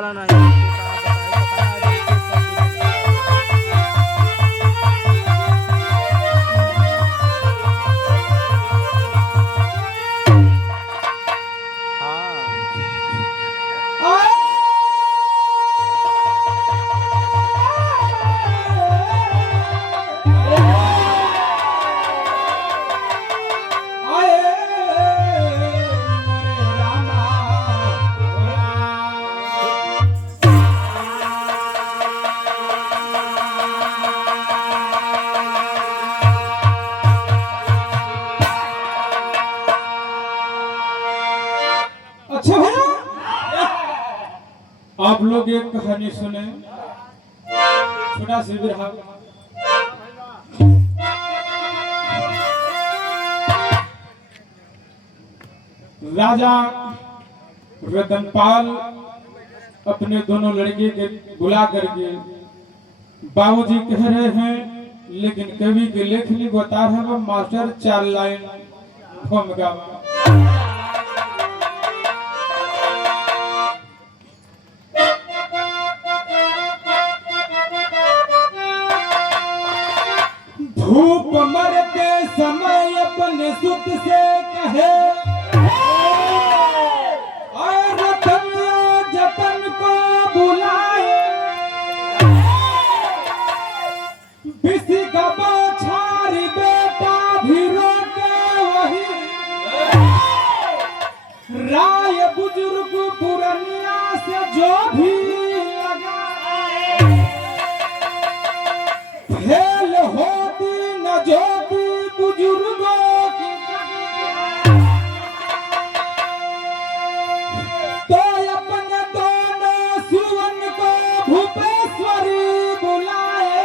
वाला नहीं। अच्छा भैया, आप लोग एक कहानी सुने, छोटा सी बिरहा। राजा रतनपाल अपने दोनों लड़के के बुला करके बाबूजी कह रहे हैं, लेकिन कवि के लेखनी बता रहे हैं मास्टर 4 लाइन भूमिका। धूप मरते समय अपने सुत से कहे, और रतन जतन को बुलाए, बिसी का बौछारी बेटा भी रोके वही, राय बुजुर्ग पुरनिया से जो भी लगा, फेल होती न ज्योति बुजुर्गों की, तो अपने दोनों सुवन को भूपेश्वरी बुलाए,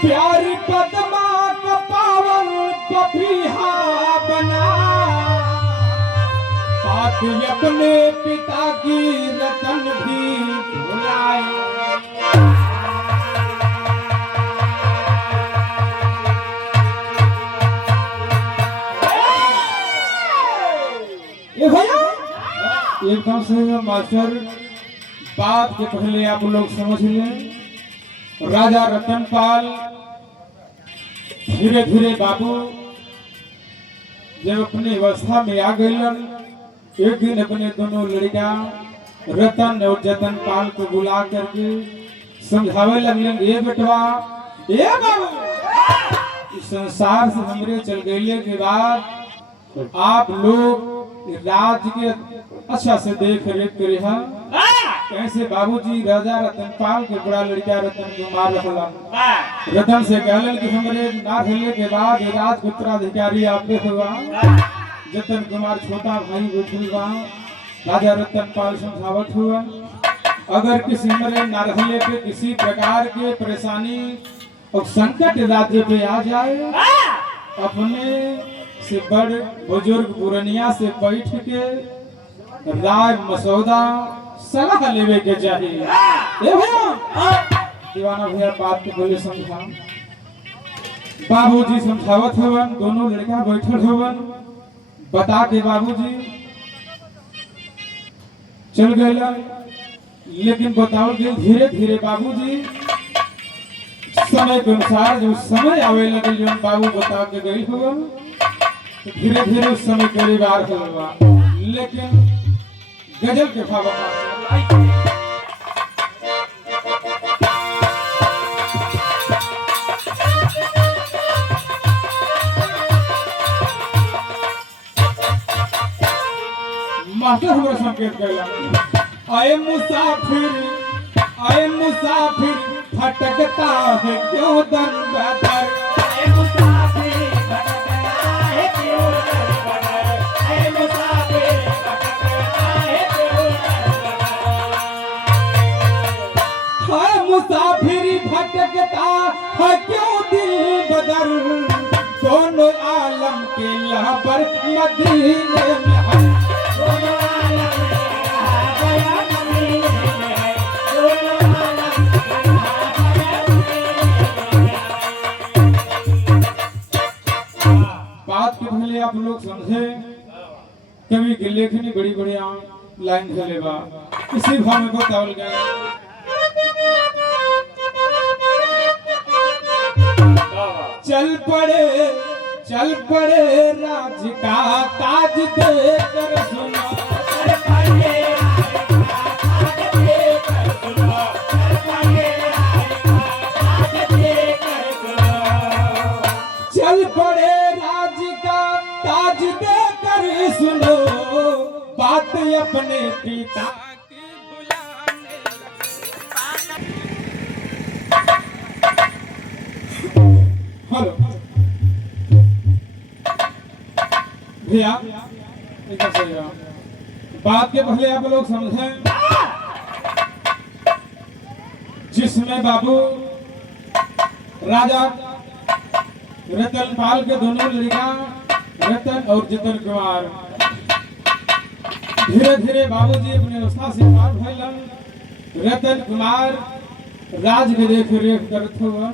प्यारी पद्मा का पावन पपीहा बना, साथ ही अपने पिता की रतन भी भुलाए। ये भैया एकदम से मास्टर, बात के पहले आप लोग समझ लें, राजा रतनपाल धीरे धीरे बाबू जब अपनी अवस्था में आ गए, एक दिन अपने दोनों लड़का रतन और जतन पाल को बुला करके समझावे लगलन, ये बेटवा, ये बाबू, इस संसार से हमरे चल गए के बाद आप लोग राज्य के अच्छा से देख रेख करे हैं। कैसे बाबूजी राजा रतनपाल के बड़ा लड़का रतन कुमार रहलन, रतन से कहलन कि हमरे ना रहले के बाद राज उत्तराधिकारी आपे हुआ, जतन कुमार छोटा भाई बैठल बा। राजा रतनपाल समझावत हुआ, अगर किसी हमरे ना रहले पे किसी प्रकार के परेशानी और संकट राज्य पे आ जाए, अपने से बड़ बुजुर्ग पुरनिया से बैठ के राय मसौदा सलाह लेवे के चाहिए। ए भैया, दीवाना भैया बात के बोले समझा। बाबूजी समझावत हवन, दोनों लड़का बैठल हवन, बता के बाबूजी चल गए, लेकिन बताओ कि धीरे धीरे बाबूजी समय के अनुसार जो समय आवे लगल, जो बाबू बता के गई हवन, धीरे धीरे उस समय करीब आ रहा, लेकिन गजल के भाव मास्टर हमारा संकेत कैला, आए मुसाफिर भटकता है क्यों दर बदर, आए मुसाफिर भटकता है क्यों दर बदर, आए मुसाफिर भटकता है क्यों दर बदर, आए मुसाफिर भटकता है क्यों दिल बदर, दोनों आलम के लहबर मदीने में है, दोनों आलम के लहबर मदीने में है, दोनों आलम के लहबर मदीने में है। बात के पहले आप लोग समझे, कवि की लेखनी बड़ी बढ़िया लाइन खेले बा इसी भाव में बतावल गया। चल पड़े राज का ताज देकर सुनो, चल पड़े राज का ताज देकर सुनो, बात अपने पिता की बुलाने। हेलो भैया, बात के पहले आप लोग समझें, जिसमें बाबू राजा रतनपाल के दोनों लड़का रतन और जतन कुमार धीरे धीरे बाबूजी अपने व्यवस्था से पार भइलन। रतन कुमार राज के देख रेख करत हुआ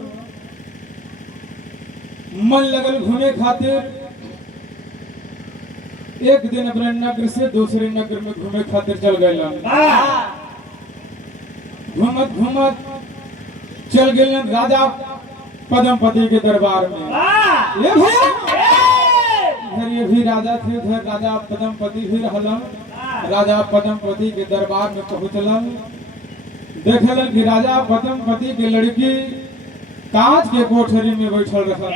मन लगल घूमे खातिर। एक दिन अपने नगर से दूसरे नगर में घूमे खातिर चल गए। घूमत घूमत चल गए राजा पद्मपति के दरबार में। ये भैया इधर ये भी राजा थे, उधर राजा पद्मपति भी रहलन। राजा पद्मपति के दरबार में पहुंचलन, देखलन कि राजा पद्मपति के लड़की कांच के कोठरी में बैठल रहल।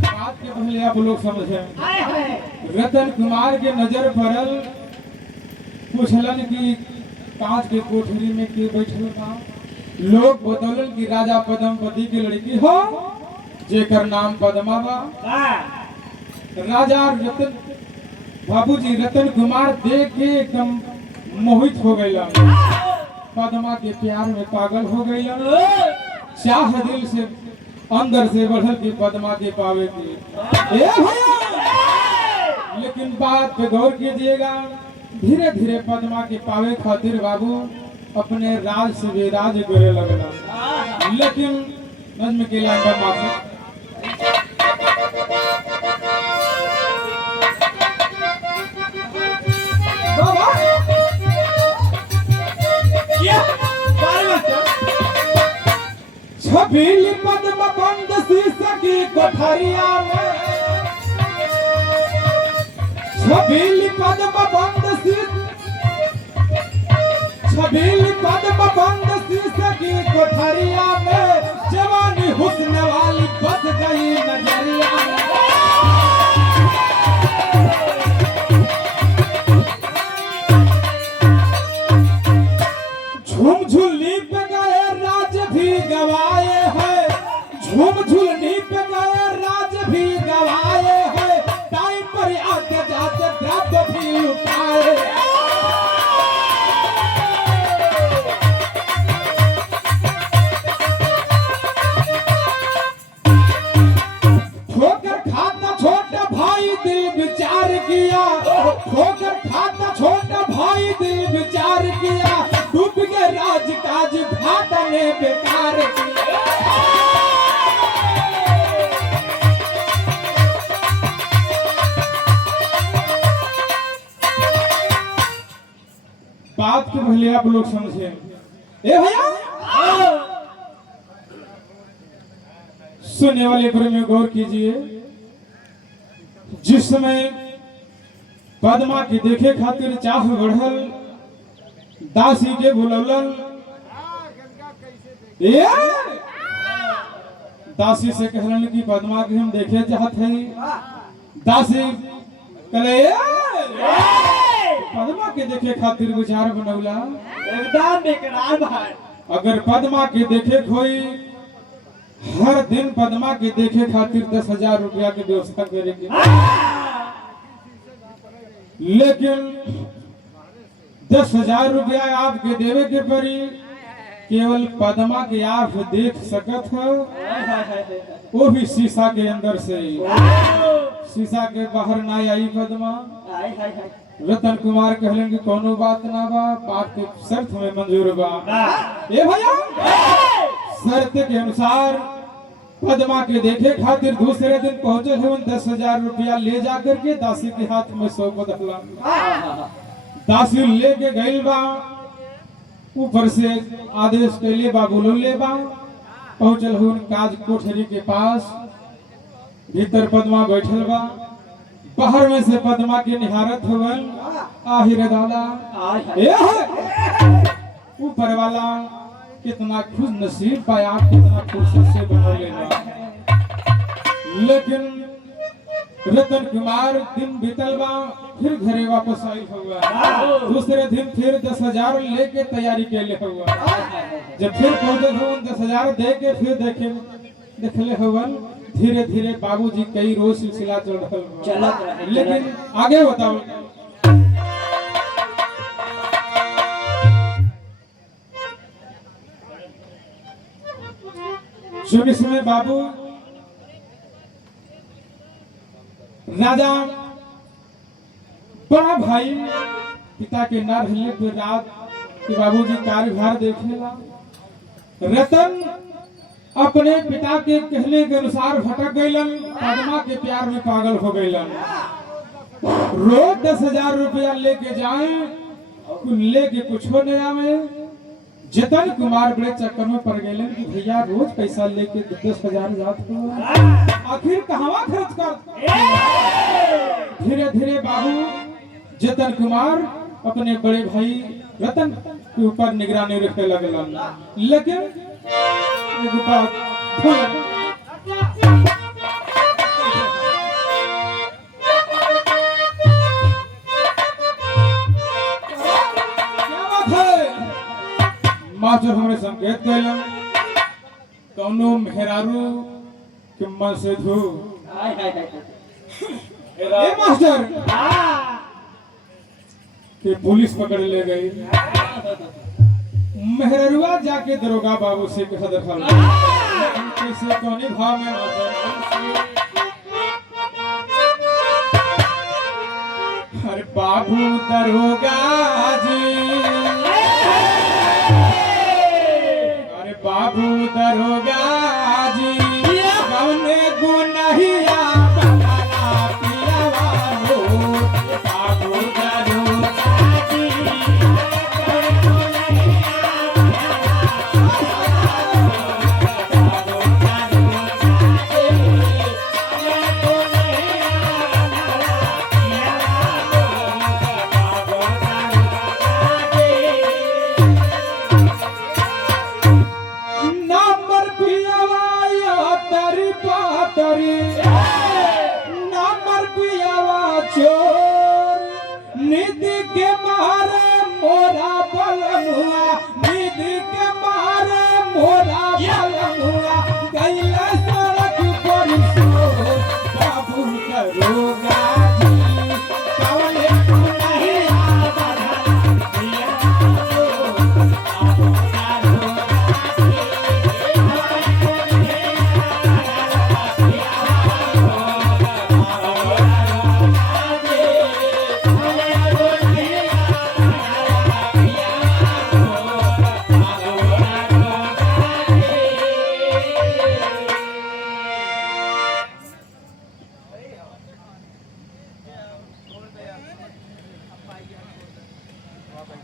बात के पहले आप लोग समझें, रतन कुमार के नजर पड़ल, पूछलन कि कांच के कोठरी में के बैठल बा। लोग बतौलन कि राजा पद्मपति की लड़की हो, जेकर नाम पद्मा बा। राजा रतन बाबूजी रतन कुमार देख के एकदम मोहित हो गए, पद्मा के प्यार में पागल हो गए। चाह दिल से अंदर से बढ़ल की पद्मा के पावे की। लेकिन बात पे गौर कीजिएगा, धीरे धीरे पद्मा के पावे खातिर बाबू अपने राज से विराज करे लगला। लेकिन नज्म के लाइन माफी छबीली पद्म बंद शीशा की कोठरिया में, छबीली पद्म बंद छबीली पद्म बंद शीशा की कोठरिया में, जवानी हुस्न वाली बस गई नजरिया में। झूम झुलनी पे गए राज भी गवाए हैं, झूम झुलनी पे गए राज भी गवाए हैं, टाइम पर आते जाते द्रव्य भी लुटाए। ठोकर खाता छोटा भाई दिल विचार किया, ठोकर खाता छोटा भाई दिल विचार किया, डूब के राज काज भाता ने बेकार किया। बात के पहले आप लोग समझे। ए भैया सुनने वाले पर में गौर कीजिए, जिस समय पद्मा की देखे खातिर चाह बढ़ल, दासी के बुलौलन। दासी से कहलन कि पद्मा के हम देखे चाहत है। दासी कले पद्मा के देखे खातिर विचार बनौला, एकदम बेकरार भाई। अगर पद्मा के देखे कोई हर दिन पद्मा के देखे खातिर 10,000 रुपया की व्यवस्था करेंगे, लेकिन 10,000 रुपया आपके देवे के परी, केवल पद्मा के आप देख सकत हो, वो भी शीशा के अंदर से, शीशा के बाहर ना आई पद्मा। रतन कुमार कहलन कि कोनो बात ना बा, बात के शर्त में मंजूर बा। ए भैया शर्त के अनुसार पद्मा के देखे खातिर दूसरे दिन पहुंचे हैं 10,000 रुपया ले जाकर के दासी के हाथ में सौंप बदला। दासी लेके गइल बा, ऊपर से आदेश कैले बा बोले बा। पहुंचल हुन काज कोठरी के पास, भीतर पद्मा बैठल बा, बाहर में से पद्मा के निहारत हुवन। आहिर दादा ऊपर वाला कितना खुश नसीब पाया, कितना फुर्सत से बनौले बा। लेकिन रतन कुमार दिन बीतल बा, फिर घरे वापस आई हुआ। दूसरे दिन फिर 10,000 लेके तैयारी के लिए हुआ। जब फिर पहुंचे हुए 10,000 दे के फिर देखले हुवन। धीरे धीरे बाबूजी कई रोज सिलसिला चलत रहे, लेकिन आगे बताओ। जो समय बाबू राजा बड़ा भाई पिता के ना रहने पर रात के बाबूजी कार्यभार देखेला। रतन अपने पिता के कहने के अनुसार भटक गईलन, पद्मा के प्यार में पागल हो गईलन। रोज 10,000 रुपया लेके जाए, लेके कुछ हो नहीं आवे। जतन कुमार बड़े चक्कर में पड़ गए कि भैया रोज पैसा लेके 10,000 जात हो, आखिर कहवा खर्च कर। धीरे धीरे बाबू जतन कुमार अपने बड़े भाई रतन के ऊपर निगरानी रखे लगलन। लेकिन एगो बात मास्टर हमरे संकेत कैलन, कौनो मेहरारू के मन से धू। ए मास्टर के पुलिस पकड़ ले गई। मेहरुआ जाके दरोगा बाबू से कहा दखल कैसे कौनी भाव में। अरे बाबू दरोगा जी, अरे बाबू दरोगा जी, कौने गुनहिया बना पियावा हो। बाबू दरोगा जी,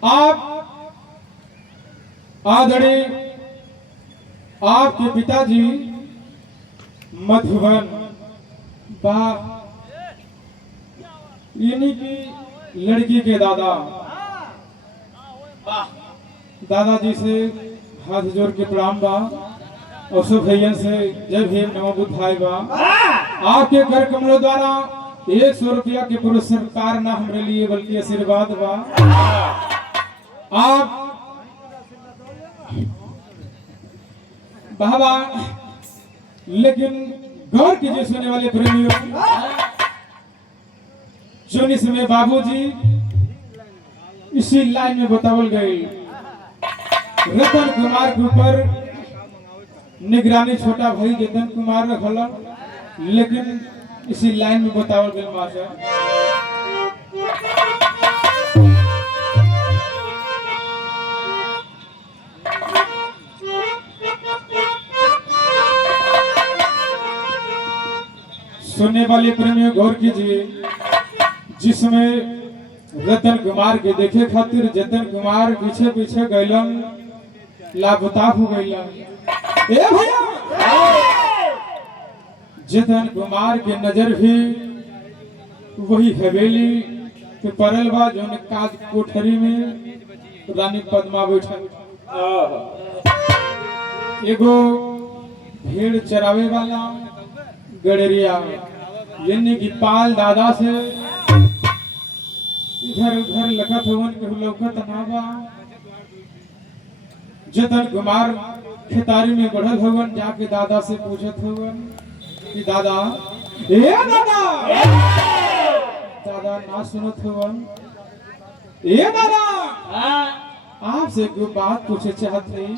आप आदरणीय आपके पिताजी मधुबन बा यानी कि लड़की के दादाजी से हाथ जोड़ के प्रणाम बा और सब भैया से जय भीम नमो बुद्धाय बा। आपके कर कमलों द्वारा 100 रुपया के पुरस्कार ना हमारे लिए बल्कि आशीर्वाद बा। आप बाबा लेकिन गौर कीजिए सुनने वाले प्रेमियों, जो इसमें बाबूजी इसी लाइन में बतावल गई रतन कुमार के ऊपर निगरानी छोटा भाई जतन कुमार रखल, लेकिन इसी लाइन में बतावल गई मास्टर। सुनने वाले प्रेमियों गौर कीजिए, जिसमें रतन कुमार के देखे खातिर जतन कुमार पीछे पीछे गैलन, लापता हो गैलन। ए भैया, जतन कुमार के नजर भी वही हवेली के परल बा जो काज कोठरी में रानी पद्मा बैठल। एगो भेड़ चरावे वाला गडरिया यानी कि पाल दादा से इधर उधर लखत हवन के लौकत ना बा। जतन कुमार खेतारी में बढ़ल हवन, जाके दादा से पूछत हवन कि दादा, ए दादा, दादा ना सुनत हवन। ए दादा, आपसे कोई बात पूछे चाहत रही।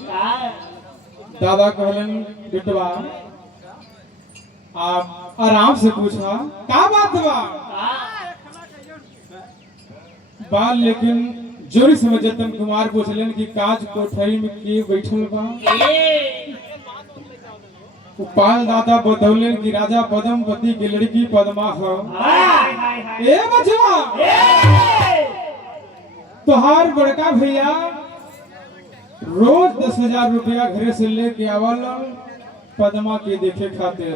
दादा कहलन, बेटवा आप आराम से पूछा, का बात बा। लेकिन जोरी समझ जतन कुमार पूछलन कि काज कोठरी में के बैठल बा। पाल दादा बतौलन कि राजा पद्मपति की लड़की पद्मा हो। ए बचवा, तोहार बड़का भैया रोज 10,000 रुपया घरे से लेके आवलन पद्मा के देखे खातिर।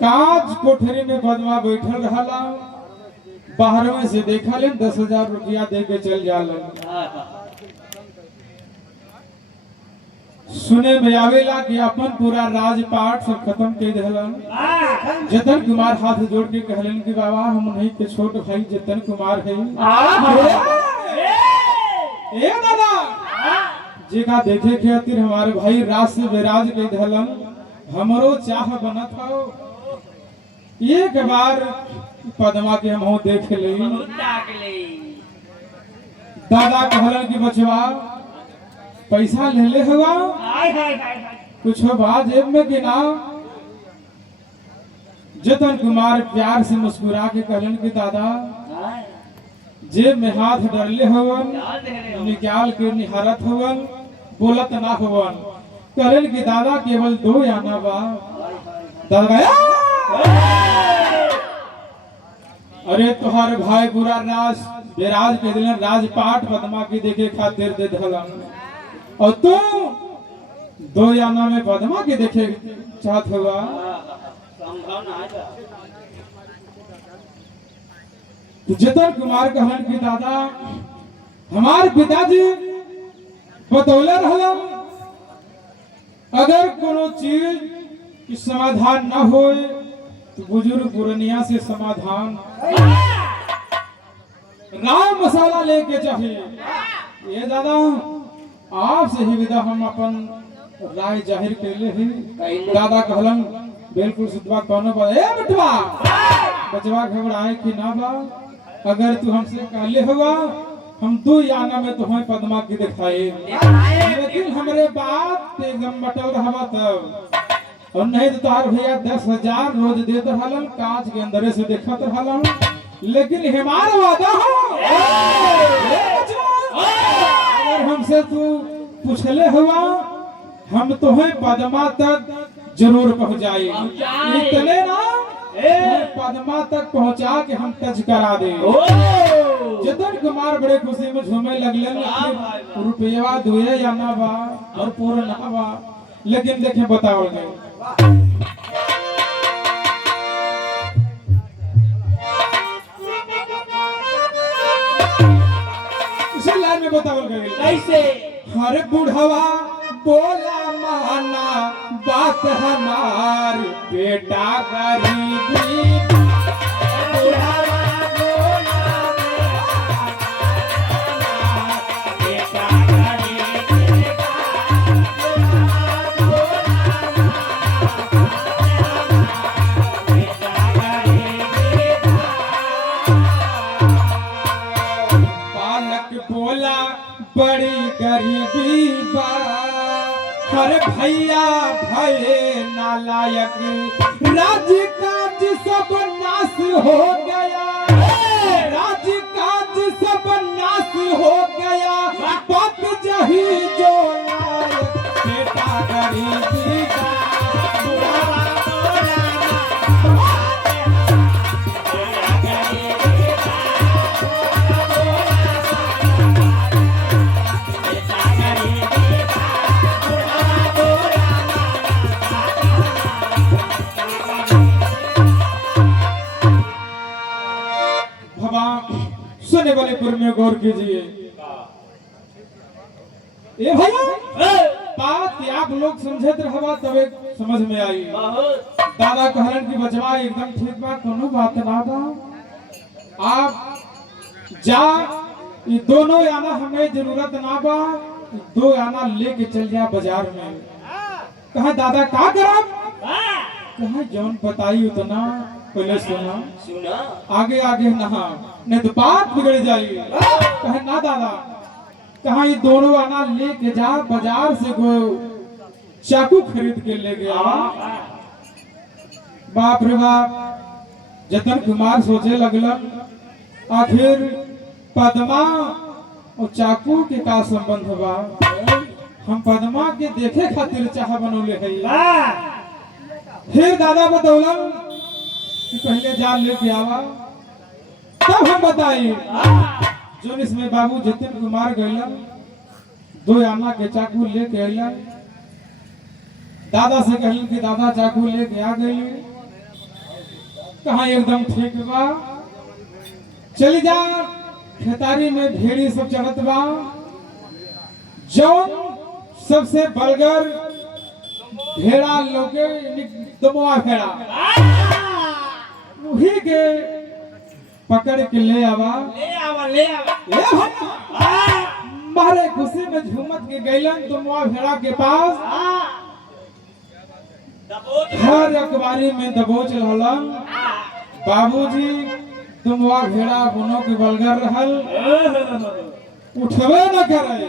काज कोठरी में पद्मा बैठल रहला, बाहर में से देखा लेन 10,000 रुपया दे के चल जालन। सुने में आवेला कि अपन पूरा राजपाट सब खत्म कर देहलन। जतन कुमार हाथ जोड़ के कहलन कि बाबा, हम नहीं के छोट भाई जतन कुमार है। ए दादा, जेका देखे खातिर हमारे भाई राज से विराज के देहलन, हमरो चाह बनत हो एक बार पद्मा के हम देख ले। दादा कहलन कि बचवा, पैसा ले ले हुआ कुछ बात जेब में कि ना। जतन कुमार प्यार से मुस्कुरा के कहलन कि दादा, जेब में हाथ डरले हवन, निकाल के निहारत हवन, बोलत ना हवन। कहलन कि दादा, केवल 2 आना बा। दादा, अरे तुहार भाई पूरा राज विराज के दिलन, राजपाट पद्मा की देखे खातिर दे धलन, और तू 2 आना में पद्मा के देखे चाहत हुआ। जतन कुमार कहलन कि दादा, हमार पिताजी बतौले रहलन, अगर कोनो चीज की समाधान न हो तो बुजुर्ग पुरनिया से समाधान राम मसाला लेके चाहिए। ये दादा, आपसे ही विदा हम अपन राय जाहिर कैले हैं। दादा कहलन, बिल्कुल सुधवा कौनो बा। ए बटवा, बचवा घबराए कि ना बा। अगर तू हमसे कहले हुआ, हम 2 आना में तुम्हें पद्मा की दिखाए, लेकिन हमरे बात एकदम बटल रहवा तब। और नहीं तो तार भैया 10,000 रोज देते रहलन, कांच के अंदर से देखत रहलन। लेकिन हमारा वादा हो, अगर हमसे तू पूछले हुआ, हम तुम्हें पद्मा तक जरूर पहुंचाए। इतने ना, पद्मा तक पहुंचा के हम टच करा दे। जतन कुमार बड़े खुशी में झूमे लगलन। रुपया 2 आना बा और पूरा ना बा, लेकिन देखे बताओ गए इसी लाइन में बताओ गए कैसे। हर बुढ़वा बोला माना बात हमार, बेटा गरीबी। बड़ी गरीबी बा, हर भैया भये नालायक, राज काज सब नाश हो गया, राज काज सब नाश हो गया, पक जही जो लायक, बेटा गरीबी का बुढ़ावा बोला। जयपुर में गौर कीजिए। ए भैया बात आप लोग समझत रहबा तबे समझ में आई। दादा कहलन कि बचवा एकदम ठीक बा, कोनो बात ना बा, आप जा, ये दोनों आना हमें जरूरत ना बा, दो आना लेके चल जा बाजार में। कहा दादा का करब? कहा जौन बताई उतना पहले सुना, आगे आगे नहा, नहीं तो बात बिगड़ जाएगी। कहा ना दादा, कहा ये दोनों आना लेके जा बाजार से, गो चाकू खरीद के ले गया। बाप रे बाप, जतन कुमार सोचे लगलन आखिर पद्मा और चाकू के का संबंध बा? हम पद्मा के देखे खातिर चाह बनौले है। फिर दादा बतौलन कि पहले जा लेके आवा, तब हम बताई। जो इसमें बाबू जतिन कुमार गैलन, दो आना के चाकू लेके अलन। दादा से कहलन कि दादा चाकू लेके आ गई। कहा एकदम ठीक बा, चली जा, खेतारी में भेड़ी सब चढ़त बा, जौन सबसे बलगर भेड़ा लोगे दमुआ भेड़ा, वही के पकड़ के ले आवा। मारे खुशी में झूमत के गैलन दमुआ भेड़ा के पास। हर अखबारी में दबोच रहलन, बाबूजी दमुआ भेड़ा बुनो के बलगर रहल, उठवे न करे,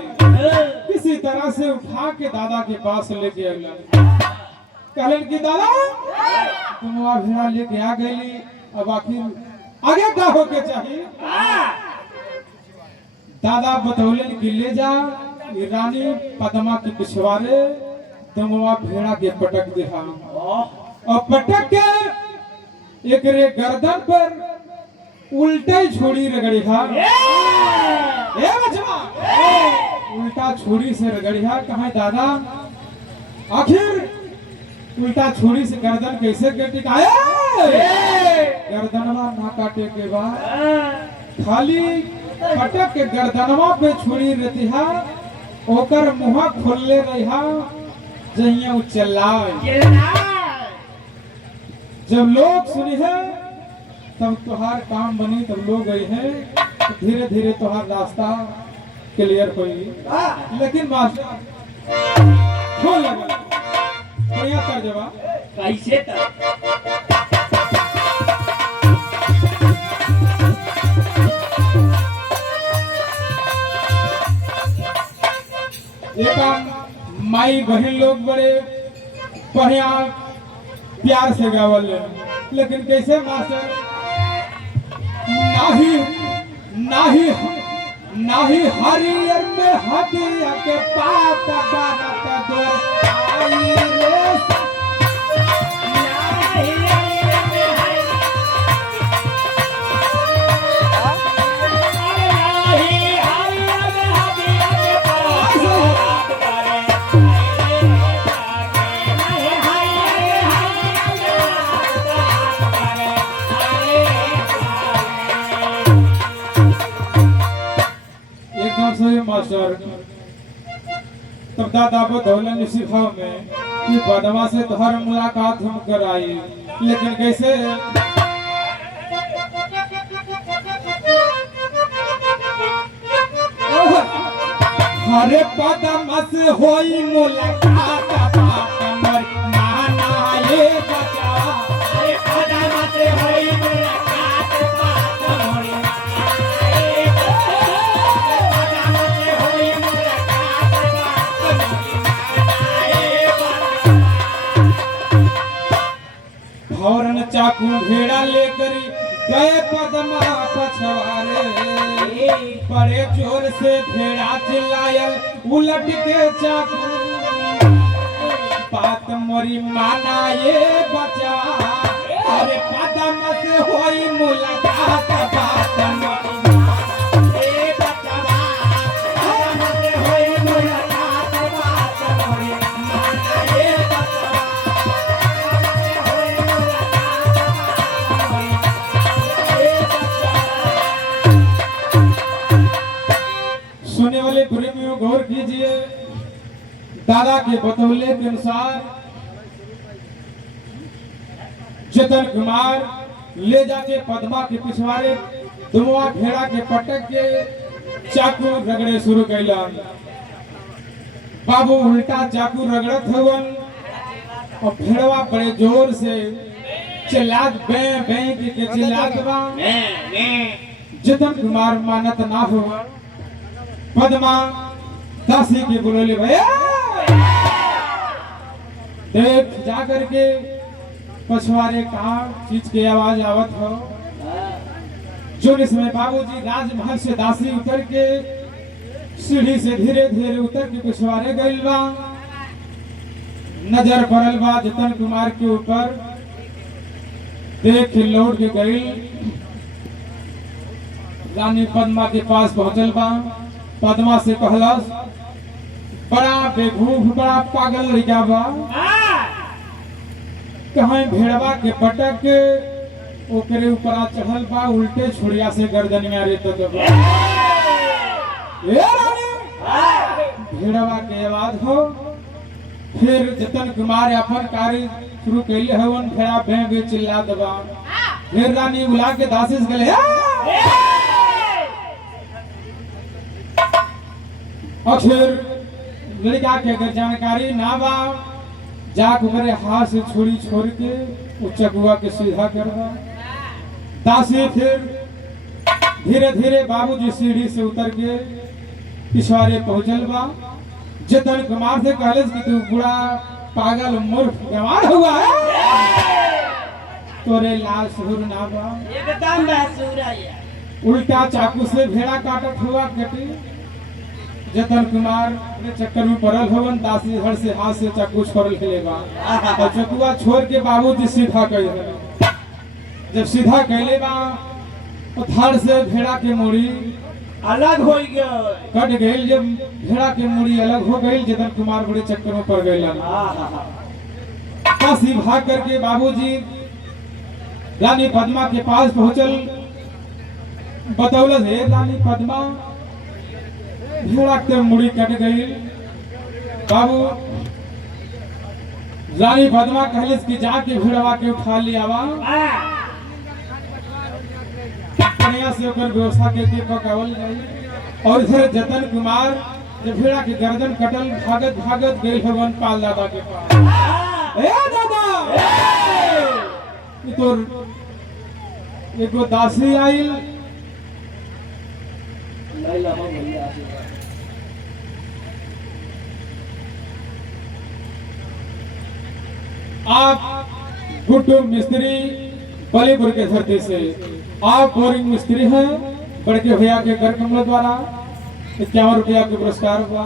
किसी तरह से उठा के दादा के पास लेके अगलन। कहलन कि दादा दमुआ भेड़ा लेके आ गई, अब आखिर आगे क्या होके चाहिए? दादा बतौलन कि ले जा, ये रानी पद्मा के पिछवाड़े दमुआ भेड़ा के पटक दिखा, और पटक के एक रे गर्दन पर उल्टे छुरी रगड़िया। ए बचवा, उल्टा छुरी से रगड़िया। कहा दादा आखिर उल्टा छुरी से गर्दन कैसे कटे? गर्दनवा ना काटे के बाद खाली पटक के गर्दनवा पे छुरी रहतिहा, ओकर मुंह खोलले रहिहा, जहिया उ चिल्लाए। जब लोग सुनी है तब तुहार काम बनी, तब लोग गई है, तो धीरे धीरे तुहार रास्ता क्लियर होगी। लेकिन मास्टर खोल लगा बढ़िया कर जवा कैसे एक माई बहन लोग बड़े बढ़िया प्यार से गावल, लेकिन कैसे मास्टर? नाही हरियर में हदिया के पाप बारत दर आई रे, मास्टर। तब दादा बतौलन इसी भाव में कि पद्मा से तोहर मुलाकात हम कराई, लेकिन कैसे? हरे पद्मा से होई मुलाकात, बात मर माना ये बचा। हरे पद्मा से होई मुलाकात, बात मर फौरन चाकू भेड़ा लेकर गए पद्मा पछवारे, बड़े जोर से भेड़ा चिल्लायल, उलट के चाकू, बात मोरी माना ये बचा। अरे पद्मा से होई मुलाकात, बात मोरी माना ये बचा। पद्मा से होई मुलाकात, बात मोरी माना ये बचा। दादा के बतौले के अनुसार जतन कुमार ले जाके पद्मा के पिछवाड़े दुमुआ घेरा के पटक के चाकू रगड़े शुरू कैलन। बाबू उल्टा चाकू रगड़त हवन और भेड़वा बड़े जोर से चिल्लात बे बे के चिल्लात बा। जतन कुमार मानत ना हुआ। पद्मा दासी के बोले भैया देख जा करके पछवारे कहा चीज की आवाज आवत हो। जो इसमें बाबूजी राजमहल से दासी उतर के सीढ़ी से धीरे धीरे उतर के पिछवाड़े गइल बा। नजर पड़ल बा जतन कुमार के ऊपर। देख लौट के गइल रानी पद्मा के पास पहुंचल बा। पद्मा से कहलस बड़ा बेवकूफ बड़ा पागल लड़का बा। कहीं भेड़वा के पटक के ओकरे ऊपर चढ़ल बा उल्टे छुड़िया से गर्दनिया रे तो भेड़वा के आवाज हो। फिर जतन कुमार अपन कार्य शुरू कैले हवन। भेड़ा भे भे चिल्ला दबा। फिर रानी बुला के दासिस गले और फिर लड़का के अगर जानकारी ना बा जाक मेरे हाथ से छोड़ी छोड़ के वो चकुआ के सीधा करवा। दासी फिर धीरे धीरे बाबूजी सीढ़ी से उतर के पिछवाड़े पहुंचल बा। जतन कुमार से कहले कि तू बुरा पागल मूर्ख गंवार हुआ है तोरे लाल सुर ना बा। एकदम बहसूर है। उल्टा चाकू से भेड़ा काटत हुआ कटी। जतन कुमार ने चक्कर में पड़ल हवन। दासी हर से हाथ से चाकू छोड़ल खेलेगा और चकुआ छोड़ के बाबूजी सीधा कैले। जब सीधा कैले बा तो धड़ से भेड़ा के मुड़ी अलग हो गया कट गई। जब भेड़ा के मुड़ी अलग हो गई जतन कुमार बड़े चक्कर में पड़ गए। दासी भाग करके बाबूजी रानी पद्मा के पास पहुंचल। बतौलत है रानी पद्मा भेड़ा के मुड़ी कट गई। बाबू रानी पद्मा कहलिस कि जाके भेड़वा के उठा लिया आवा। बढ़िया से ओकर व्यवस्था के पकावल जाई। और इधर जतन कुमार जब भेड़ा के गर्दन कटल भागत भागत गए भगवान पाल दादा के पास। ए दादा ई तो एगो दासी आइल। लैला हो भैया आप गुड्डू मिस्त्री बलीपुर के धरती से आप बोरिंग मिस्त्री हैं। बड़के भैया के घर कमल द्वारा 51 रुपया के पुरस्कार हुआ।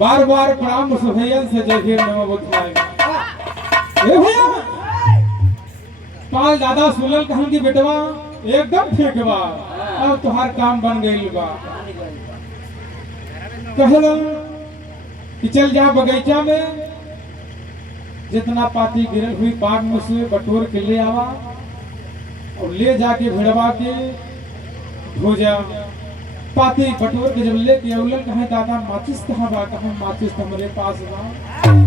बार बार प्रणाम उस भैया से जय भीम नमो बुद्धाय। ए भैया पाल दादा सुनल कहन की बेटवा एकदम ठीक बा। अब तुम्हार काम बन गई बा। कहलन कि चल जा बगीचा में जितना पाती गिरल हुई बाग में से बटोर के ले आवा और ले जाके भिड़वा के भोजा। पाती बटोर के जब लेके अवलन कहे दादा माचिस कहाँ बा। कहा माचिस हमारे पास बा।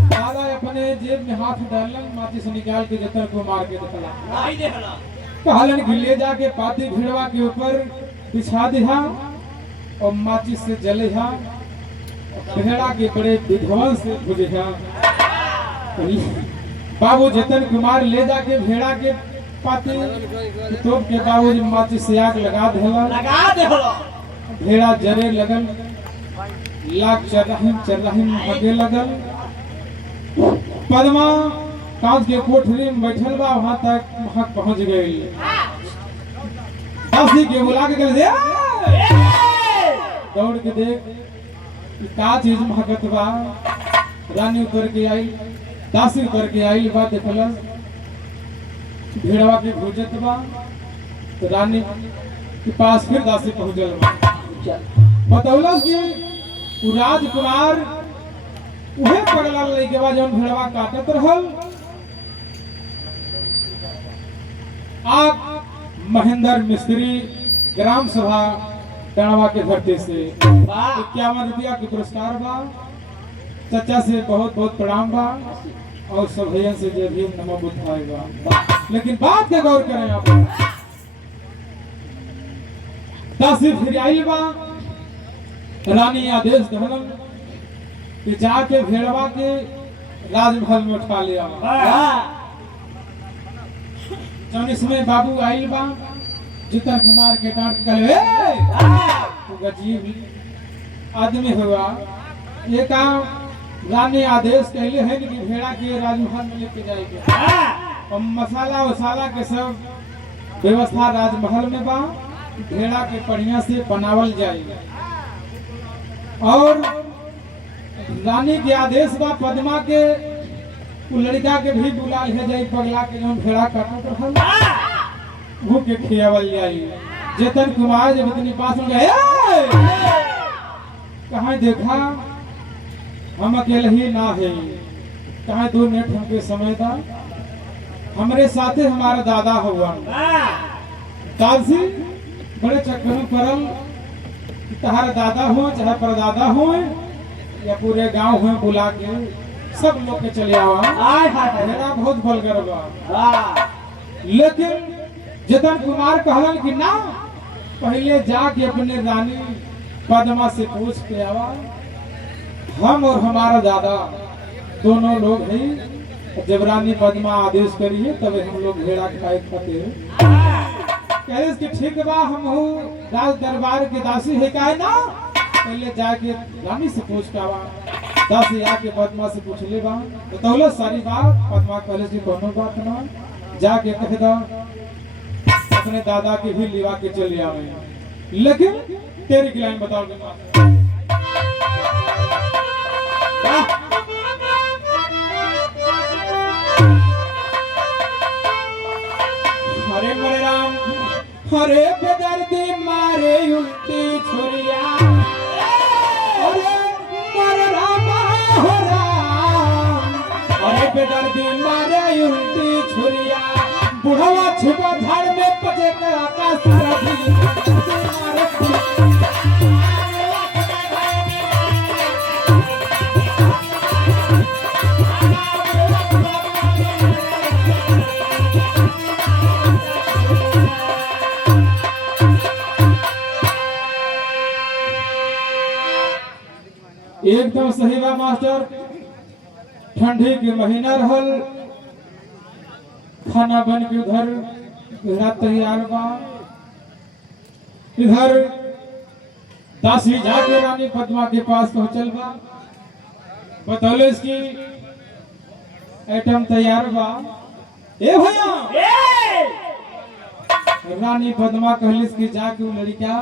दादा अपने जेब में हाथ डालन माचिस निकाल के जतन को मार के देखला। कहलन कि ले जाके पाती भिड़वा के ऊपर बिछा दिहा और माचिस से जलेहा। भेड़ा के बड़े विध्वंस से भुजेहा। बाबू जतन कुमार ले जाके भेड़ा के पाती तोप के बाबूजी माचिस से आग लगा देला। भेड़ा जरे लगल लाख चरराहिम भागे लगल। पद्मा कांच के कोठरी में बैठल बा वहां तक वहां पहुंच गई। दासी के बुला के गले दौड़ के देख का चीज महकत बा। रानी उतर के आई। दासी उतर के आई बा देखलस भेड़वा के भोजत बा। तो रानी के पास फिर दासी पहुंचल बा। बतौलस कि राजकुमार उहे पगला लइके बा जौन भेड़वा काटत रहल। आप महेंद्र मिस्त्री ग्राम सभा टणवा के धरती से 51 रुपया के पुरस्कार बा। चचा से बहुत बहुत प्रणाम बा और सब भैया से जो भी नमो बुद्धाय बा। लेकिन बात के गौर करें आप, दासी फिर आइल बा, रानी आदेश दहलन कि जाके भेड़वा के राजमहल में उठा ले आवा। जौन इसमें बाबू आइल बा, जितर कुमार के डांट के कहले तो गजीब आदमी हुआ ये काम। रानी आदेश कहले है कि भेड़ा के राजमहल में लेके जाएंगे और मसाला वसाला के सब व्यवस्था राजमहल में बा, भेड़ा के बढ़िया से बनावल जाएगा। और रानी के आदेश बा पद्मा के उ लड़का के भी बुला ले जाई, पगला के जो भेड़ा काटत रहल वो के खियावल जाई। जेतन कुमार जब इतनी पास में गए कहाँ देखा हम अकेले ही ना है, कहाँ 2 मिनट हमके समय था, हमारे साथे हमारा दादा हुआ। दादी बड़े चक्कर में पड़ल, तुम्हारा दादा हो चाहे परदादा हो या पूरे गांव हो, बुला के सब लोग के चले आवा। मेरा बहुत बलगर बा। लेकिन जतन कुमार कहलन कि ना, पहले जाके अपने रानी पद्मा से पूछ के आवा। हम और हमारा दादा दोनों लोग हैं, जब रानी पद्मा आदेश करिए तब हम लोग भेड़ा खाए खाते कहे कि ठीक बा, हम राज दरबार के दासी है का है ना, पहले जाके रानी से पूछ के आवा। दासी आके पद्मा से पूछ ले बा, बतौलो सारी बात। पद्मा कहले कि कोनो बात ना, जाके कह दो अपने दादा के भी लिवा के चले आवे। लेकिन तेरी की लाइन बताओ हरे मरे राम, हरे बेदर्दी मारे उल्टी छुरिया, हरे मरे राम हो राम, हरे बेदर्दी मारे उल्टी छुरिया, बुढ़वा छिपा झाड़ में पचे कर आकाश रही। एकदम सही बा मास्टर, ठंडी के महीना रहल, खाना बन के उधर भेड़ा तैयार बा। इधर दासी जाके रानी पद्मा के पास पहुंचल बा, बतौले इसकी आइटम तैयार बा। ए भैया रानी पद्मा कहलिस कि जाके वो लड़का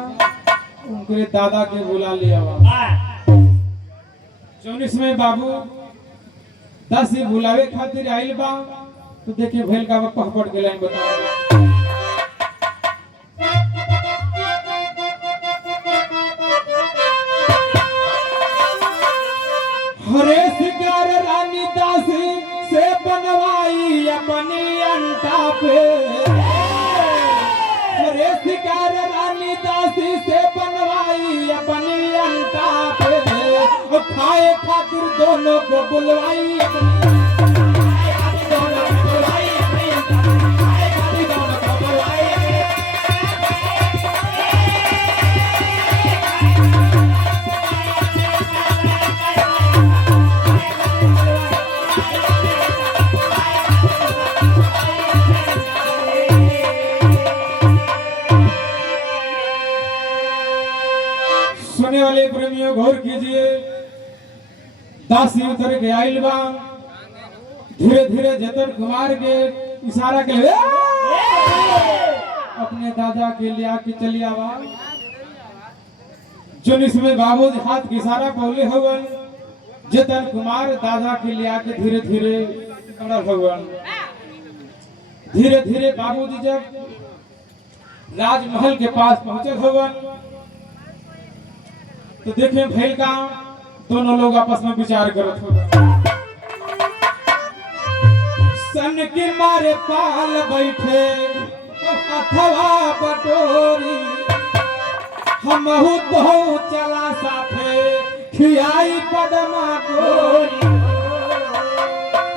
उनके दादा के बुला ले आवा। जौन में बाबू दासी बुलावे खातिर आइल बा, तो देखिए भेल का पहपड़ के लाइन बताओ। हरे शिकार रानी दासी से बनवाई अपनी अंटा पे, हरे शिकार रानी दासी से बनवाई अपनी अंटा पे, खाए खातिर दोनों को बुलवाई अपनी। सुनने वाले प्रेमियों गौर कीजिए, दासी उतर के आइल बा, धीरे धीरे जतन कुमार के इशारा के अपने दादा के लिया के चली आवा। जो इसमें बाबू हाथ के इशारा पौले हवन, जतन कुमार दादा के लिया के धीरे धीरे खड़ा हवन। धीरे धीरे बाबूजी जब राजमहल के पास पहुंचे हवन, तो देखें भैल का दोनों लोग आपस में विचार करत हो। सन के मारे पाल बैठे अथवा बटोरी, हमहु तो चला साथे खियाई पदमा गोरी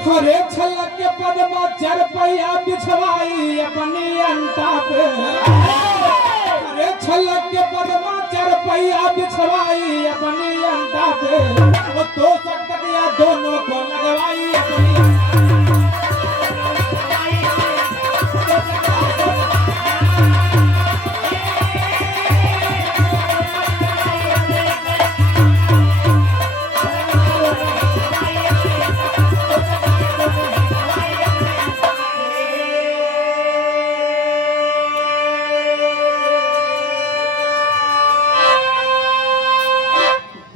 हरे छलक के पदमा चरपैया बिछवाई अपनी अंता पे हरे छलक के पदमा चरपैया बिछवाई अपनी अंता पे वो तो सकत या दोनों को लगवाई अपनी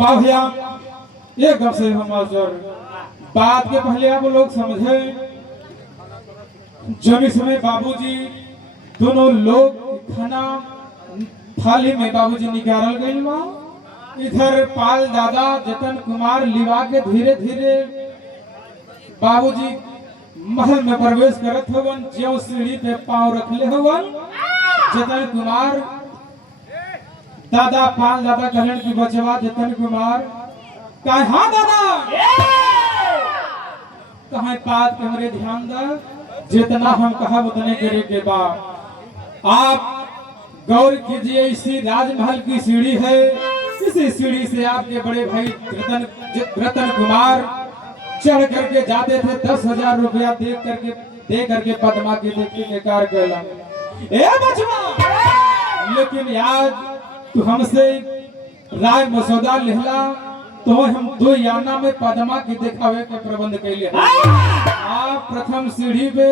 भैया एक गप से हम बात के पहले आप लोग समझे जब इस समय बाबूजी दोनों लोग खाना थाली में बाबूजी निकाल गई बा इधर पाल दादा जतन कुमार लिवा के धीरे धीरे बाबूजी महल में प्रवेश करत हवन जो सीढ़ी पे पांव रखले हवन जतन कुमार दादा पाल दादा कहलन की बचवा जतन कुमार कहा दादा कहा बात के हमरे ध्यान दा जितना हम कहा उतने करे के बाद आप गौर कीजिए इसी राजमहल की सीढ़ी है इसी सीढ़ी से आपके बड़े भाई रतन कुमार चढ़ करके जाते थे 10,000 रुपया दे करके पद्मा की देखने के कार्य कैला ए बचवा लेकिन आज तू हमसे राय मसौदा लिहला तो हम 2 याना में पद्मा की दिखावे के प्रबंध कैले आप प्रथम सीढ़ी पे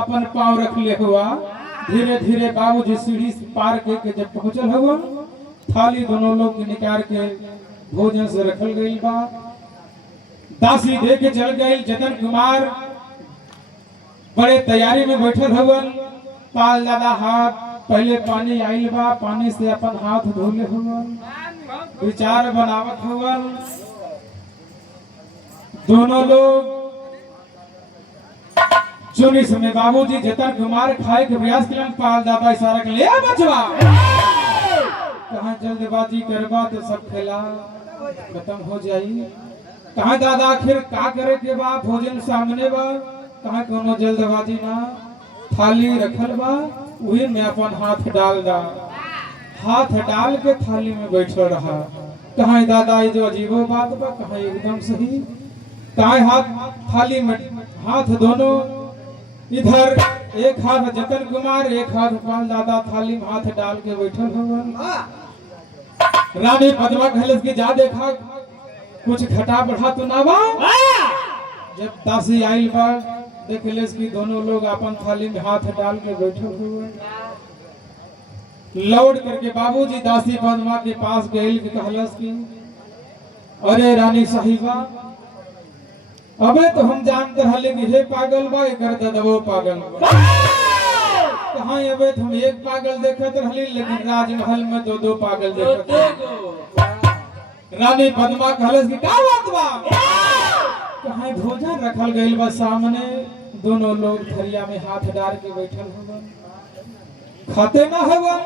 अपन पांव रख ले हुआ धीरे धीरे बाबूजी सीढ़ी पार के जब पहुंचल हुआ थाली दोनों लोग निकाल के भोजन से रखल गई बा दासी दे के चल गई जतन कुमार बड़े तैयारी में बैठल हवन पाल दादा हाथ पहले पानी आइल बा पानी से अपन हाथ धोले हवन विचार बनावत हवन दोनों लोग चुनी समय बाबूजी जतन कुमार खाए के प्रयास कलन पाल दादा इशारा के ले बचवा कहां जल्दबाजी करबा तो सब खेला खत्म हो जाई कहां दादा आखिर का करे के बा भोजन सामने बा कहां कोनो जल्दबाजी ना थाली रखल बा वही में अपन हाथ डाल दा हाथ डाल के थाली में बैठल रहा कहां दादा ये जो अजीबो बात बा कहां एकदम सही कहां हाथ थाली में हाथ दोनों इधर एक हाथ जतन कुमार एक हाथ पाल दादा थाली में हाथ डाल के बैठल हवन रानी पद्मा कहलस की जा देखा कुछ घटा बढ़ा तो ना बा जब दासी आइल बा देखलस की दोनों लोग अपन थाली में हाथ डाल के बैठे हुए लौट करके बाबूजी दासी पद्मा के पास गइल के कहलस की अरे रानी साहिबा अबे तो हम जानते हले कि हे पागल बा एकर ददवो पागल बा कहां अबे हम एक पागल देखत रहली लेकिन राजमहल में 2 पागल देखत रानी पद्मा कहलस की का बात बा कहां भोजन रखल गइल बा सामने दोनों लोग थरिया में हाथ डाल के बैठल हवन खाते ना हवन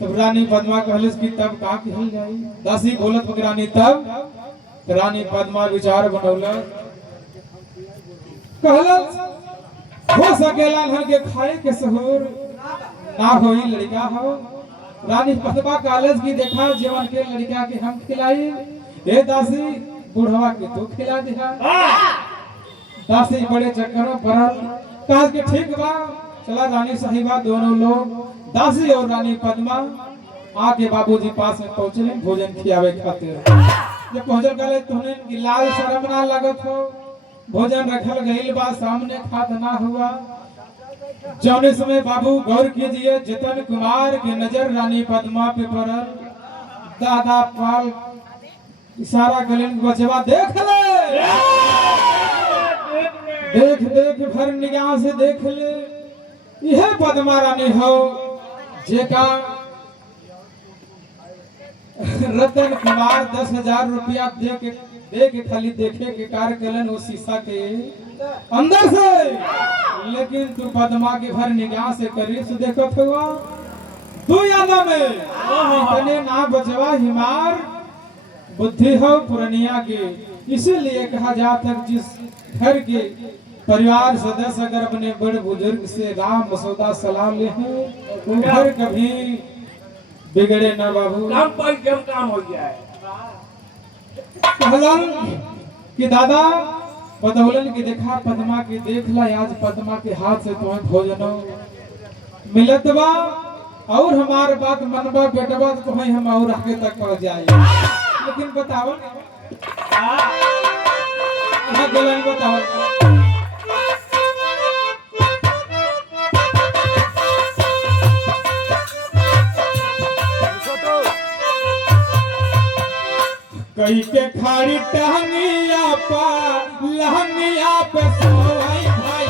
तब रानी पद्मा कहलस की तब का कहल जाई दासी बोलत बकरानी तब रानी पद्मा विचार बनौला कहलस हो सकेला हन के खाए के सहूर ना होई लड़का हो रानी पद्मा कहलस की देखा जीवन के लड़का के हम खिलाई हे दासी बुढ़वा के तू खिला दिया दासी बड़े चक्करों पड़ल कहा कि ठीक बा चला रानी साहिबा दोनों लोग दासी और रानी पद्मा आके बाबूजी पास में पहुंचले भोजन खियावे खातिर जब पहुंचल गले तोने की लाल शर्म ना लगत हो भोजन रखल गइल बा सामने खात ना हुआ जौने समय बाबू गौर कीजिए जतन कुमार की नजर रानी पद्मा पे पड़ल दादा पाल इशारा कलन बचवा देख ले देख देख भर निगाह से देख ले यह पद्मा रानी हो जेका रतन कुमार 10,000 रुपया दे के खाली देखे के कार्य कलन वो शीशा के अंदर से लेकिन तू पद्मा के भर निगाह से करीब से देखत हुआ 2 याना में इतने ना बचवा हिमार बुद्धि हो पुरनिया के। इसीलिए कहा जाता है जिस घर के परिवार सदस्य अगर अपने बड़े बुजुर्ग से राम मसौदा सलाह ले वो घर कभी बिगड़े ना बाबू। काम पर काम हो गया है। कहलन कि दादा बतौलन की देखा पद्मा की देख ला आज पद्मा के हाथ से तुम्हें भोजन मिलत बा और हमारे बात मनबा बेटवा तो तुम्हें हम और आगे तक पहुंच जाए। लेकिन बताओ बताओ कई के खाड़ी टहनिया पा लहनिया पे सोई भाई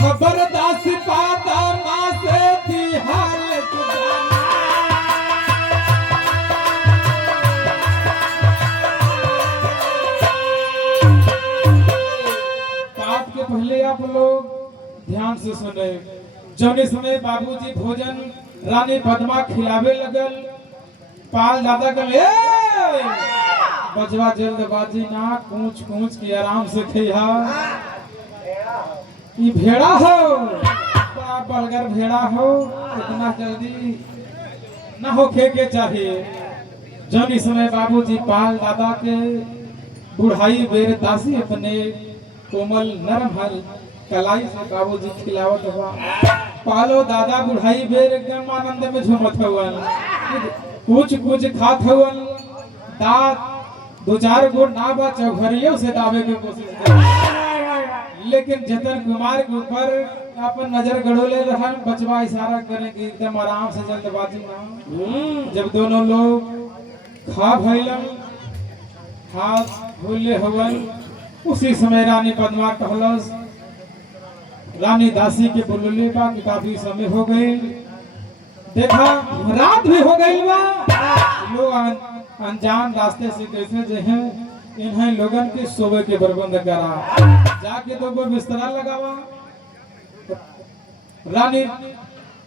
खबरदास पाता माँ से थी हाल बात के पहले आप लोग ध्यान से सुने। जब इस समय बाबूजी भोजन रानी पद्मा खिलावे लगल पाल दादा कल बजवा जल्दबाजी ना कूच कूच की आराम से खिया। ये भेड़ा हो बड़ा बलगर भेड़ा हो इतना जल्दी ना हो के चाहिए। जब इस समय बाबूजी पाल दादा के बुढ़ाई बेर दासी अपने कोमल नरम हल कलाई से बाबूजी खिलावत हुआ। पालो दादा बुढ़ाई बेर एकदम आनंद में झूमत हुवन कुछ कुछ खात हुवन। दांत दो चार गो ना बा चौघरियों से दावे की कोशिश कर। लेकिन जतन कुमार के ऊपर अपन नजर गड़ोले रहन बचवा इशारा करें कि एकदम आराम से जल्दबाजी ना। जब दोनों लोग खा भइलन हाथ भूले हवन उसी समय रानी पद्मा कहलस रानी दासी के बोलले बा कि काफी समय हो गई देखा रात भी हो गई बा लोग अनजान रास्ते से कैसे जो है इन्हें लोगन के सोवे के प्रबंध करा जाके दो गो बिस्तरा लगावा। रानी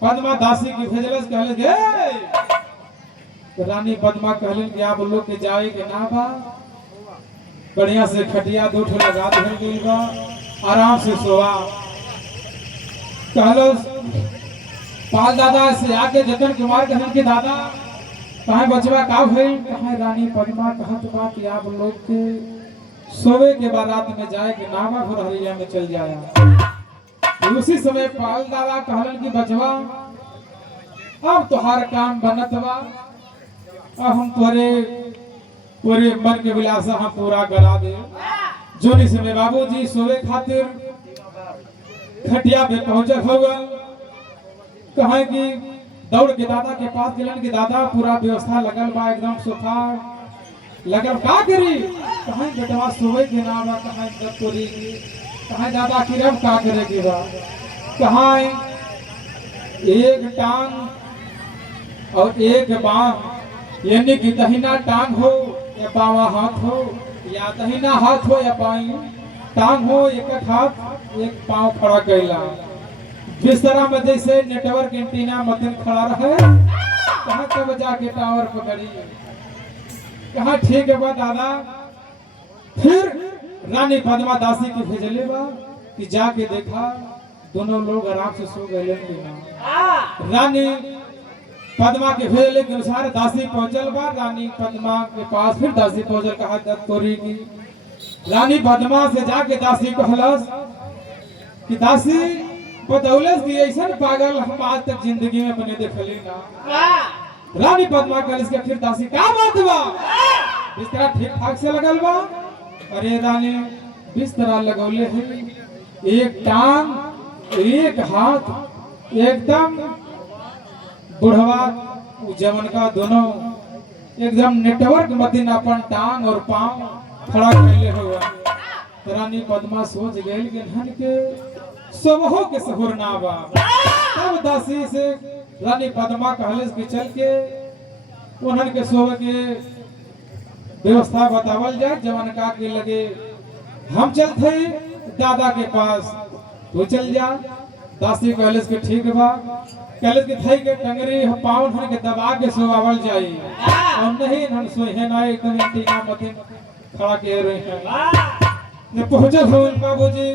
पद्मा दासी की भेजलस कहले गे रानी पद्मा कहलन कि आप लोग के जाए के ना बा बढ़िया से खटिया दो ठो लगा देल गई बा आराम से सोवा। कहलस पाल दादा से आके जतन कुमार कहन के दादा कहाँ बचवा का भइल कहाँ रानी पद्मा कहत बा कि आप लोग के सोवे के बारात में जाए के नावा घुरहरिया में चल जाया। उसी समय पाल दादा कहलन कि बचवा अब तोहार काम बनत बा अब हम पूरे मन के विलासा हम पूरा करा दे। जो इस समय बाबूजी सोवे खातिर खटिया पे पहुंचल होगा कहे कि दौड़ के दादा के पास गेलन कि दादा पूरा व्यवस्था लगल बा एकदम सोफा लगल का करी कहे बेटवा सोवे के ना बा कहे जब तोरी कहे दादा की रब का करे के बा कहे एक टांग और एक बांह यानी कि दहिना टांग हो या बावा हाथ हो या दहिना हाथ हो या बाई टांग हो एक हाथ एक पांव खड़ा कैला बिस्तरा में जैसे नेटवर्क एंटीना मतीन खड़ा रहे कहाँ कब जाके टावर पकड़ी कहाँ ठीक है बा दादा। फिर रानी पद्मा दासी की भेजले बा कि जाके देखा दोनों लोग आराम से सो गए। रानी पद्मा के भेजले के अनुसार दासी पहुंचल बा रानी पद्मा के पास फिर दासी पहुंचल कहा तोरी की रानी पद्मा से जाके दासी कहलस कि दासी बतौलस कि ऐसा पागल हम आज तक जिंदगी में बने देखली ना। रानी पद्मा कहलस कि फिर दासी का बात बा बिस्तरा ठीक ठाक से लगल बा। अरे रानी बिस्तरा लगौले है एक टांग एक हाथ एकदम बुढ़वा जमन का दोनों एकदम नेटवर्क मतीन अपन टांग और पांव खड़ा कैले हुआ। रानी पद्मा सोच गई कि धन के सबहो के सहुर ना बा। तब दासी से रानी पद्मा कहलस कि चल के उन्हन के सोवे के व्यवस्था बतावल जाए जवन का के लगे हम चलते दादा के पास तो चल जा। दासी कहले के ठीक बा, कहले के थई के टंगरी पाउन हन के दबा के सोवावल जाई और नहीं हम सोहे ना एकदम टीना मथे खड़ा के रहे हैं। ने पहुंचे भवन बाबूजी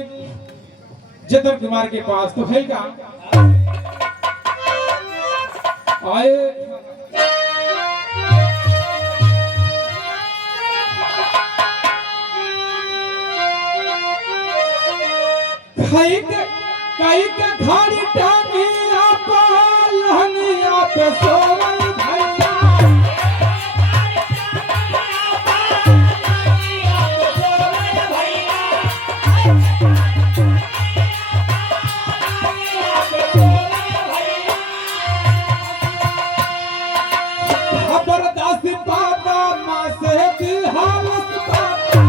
जतन कुमार के पास तो है का आए कई के घड़ी टांगी पाल हनिया पे सोवल भैया जबरदस्ती पापा माँ से दिल हालत पापा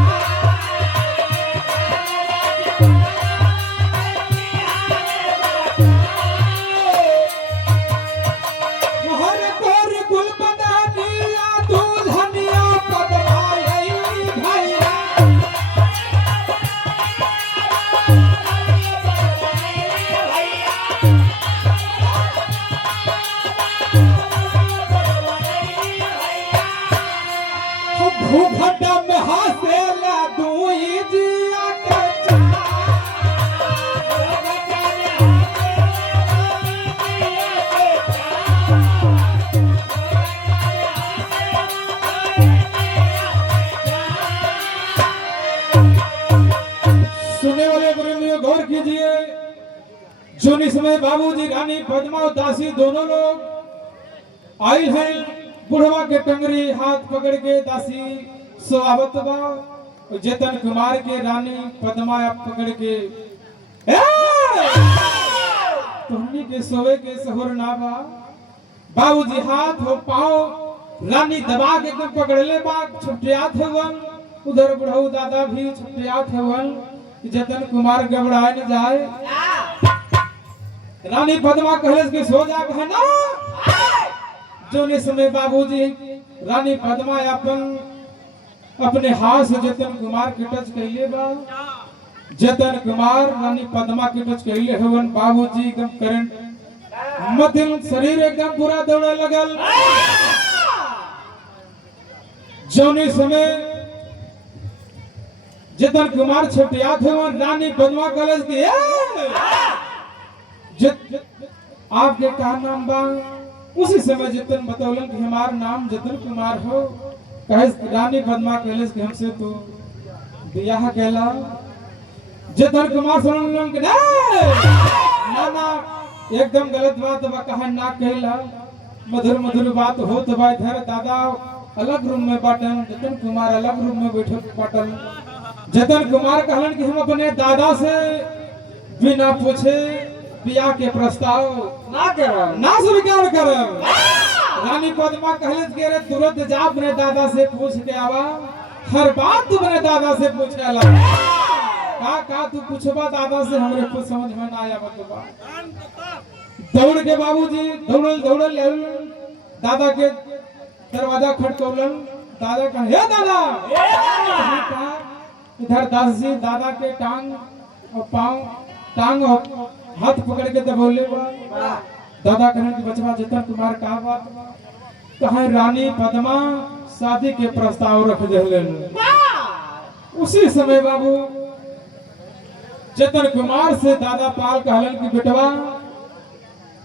भूखटा में हासेला दुई जिया कच्चा सुनने वाले प्रेमियों गौर कीजिए, जो समय बाबूजी रानी पद्मा और दासी दोनों लोग आए हैं बुढ़वा के टंगरी हाथ पकड़ के दासी स्वागत बा जतन कुमार के रानी पद्मा पकड़ के तुमनी के सोवे के सहर ना बा बाबूजी हाथ हो पाओ रानी दबा के एकदम पकड़ले बा छुटियात हवन उधर बुढ़ऊ दादा भी छुटियात हवन जतन कुमार घबराए न जाए। रानी पद्मा कहले के सो जा बहना जो समय बाबूजी रानी पद्मा अपने हाथ से जतन कुमार के टच कैले बा जतन कुमार रानी पद्मा के टच कैले हवन बाबूजी एकदम करंट मतिल शरीर एकदम पूरा दौड़े लगल। जो समय जतन कुमार छटियात हवन रानी पद्मा कलश की आपके का नाम बा उसी समय जतन बतौलन कि हमार नाम जतन कुमार हो कहे रानी पद्मा कहले कि हमसे तो बियाह कहला जतन कुमार सुनलन कि ना ना एकदम गलत बात बा कहा ना कहला मधुर मधुर बात हो तो भाई इधर दादा अलग रूम में बाटन जतन कुमार अलग रूम में बैठे बाटन जतन कुमार कहलन कि हम अपने दादा से बिना पूछे बियाह के प्रस्ताव ना करब ना स्वीकार करब। रानी पद्मा कहले कि रे तुरंत जा अपने दादा से पूछ के आवा हर बात तू अपने दादा से पूछेला का तू पूछबा दादा से हमरे कुछ समझ में ना आया बतबा। दौड़ के बाबूजी दौड़ल दादा के दरवाजा खटकौलन दादा कहा हे दादा इधर दासी दादा के टांग और पांव टांग और हाथ पकड़ के दबोले दादा कहने की बचवा जतन कुमार का बात कहा रानी पद्मा शादी के प्रस्ताव रख दिले। उसी समय बाबू जतन कुमार से दादा पाल कहलन की बेटवा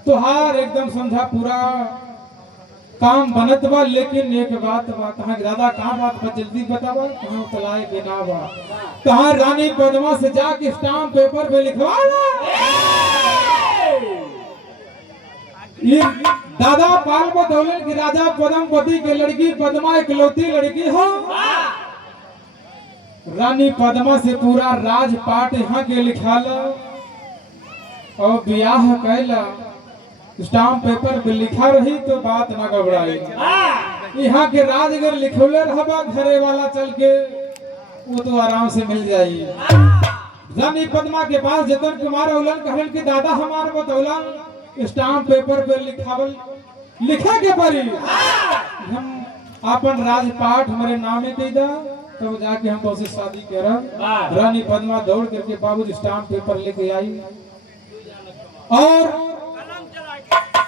तुहार एकदम समझा पूरा काम बनत बा लेकिन एक बात बा कहा दादा का बात बा जल्दी बतावा कहां तलाए के ना बा कहा रानी पद्मा से जाके स्टाम्प पेपर पे लिखवा ये दादा पाल बतौलन कि राजा पद्मपति के लड़की पद्मा इकलौती लड़की हो रानी पद्मा से पूरा राजपाट यहाँ के लिखाल और ब्याह कैला स्टाम्प पेपर पे लिखा रही तो बात ना घबराई यहाँ के राजगर लिखौले रहबा घरे वाला चल के वो तो आराम से मिल जाई। रानी पद्मा के पास जतन कुमार औलन कहलन कि दादा हमार बतौलन स्टाम्प पेपर पे लिखावल लिखे के पड़ी हम अपन राजपाट हमारे नामे कह दा तब जाके हम तो से शादी करब। रानी पद्मा दौड़ करके बाबूजी स्टाम्प पेपर लेके आई और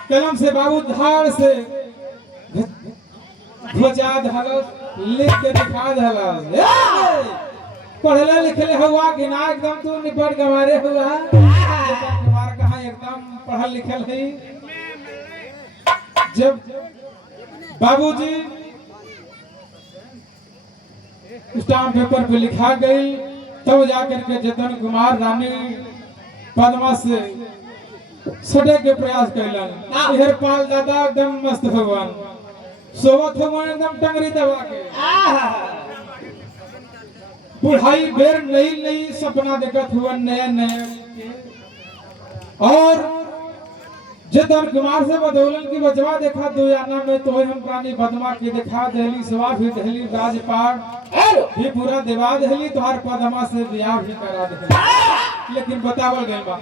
कलम से बाबू धार से ध्वजा धलस लिख के दिखा धलस पढ़ले लिखले हुआ कि ना एकदम तू निपट गवारे हुआ तुम्हारा कहाँ एकदम पढ़ल लिखल है। जब बाबूजी स्टाम्प पेपर पे लिखा गई तब जाकर के जतन कुमार रानी पद्मा से सटे के प्रयास कैलन। इधर पाल दादा एकदम मस्त भगवान सोवत भगवान एकदम टंगरी दबा के बुढ़ाई बेर नई नई सपना देखत हुआ नया नया। और जतन कुमार से बदौलन की बचवा देखा दो याना में तो हम प्राणी पद्मा की दिखा दहली सवा भी दहली राजपाट भी पूरा दिवा दहली तोहार पद्मा से ब्याह भी करा दे। लेकिन बतावल गई बा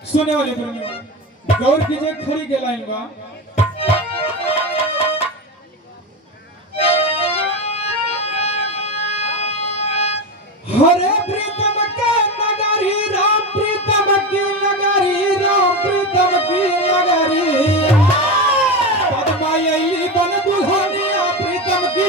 सुने वाले गौर कीजिए खड़ी के लाइन बा हरे प्रीतम के नगरी राम प्रीतम की नगरी राम प्रीतम की नगरी पद्मा यही बन दुल्हनिया प्रीतम की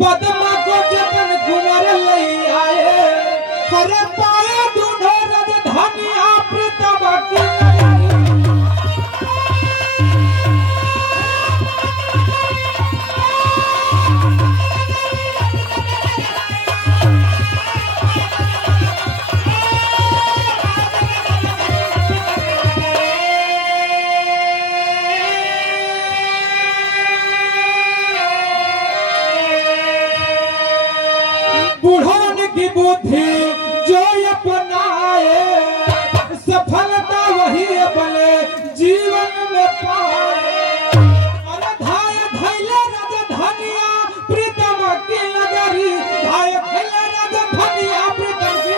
पद्मा को जतन कुंवर लई आए हरे पाए दूधो राजधानिया प्रीतम की बुढ़ान की बुद्धि जो अपनाए सफलता वही अपने जीवन में पाए। अरे धाय धैले राजधानिया प्रीतम की नगरी धाय धैले राजधानिया प्रीतम की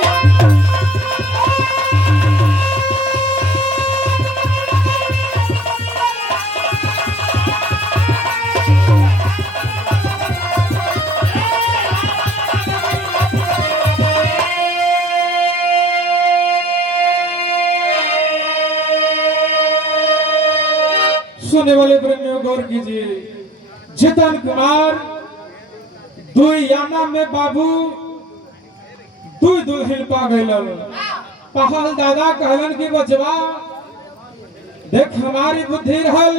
सुनने वाले प्रेमियों गौर कीजिए जतन कुमार दुई याना में बाबू दुई दुल्हन पा गइलन। पहल दादा कहलन की बचवा देख हमारी बुद्धि रहल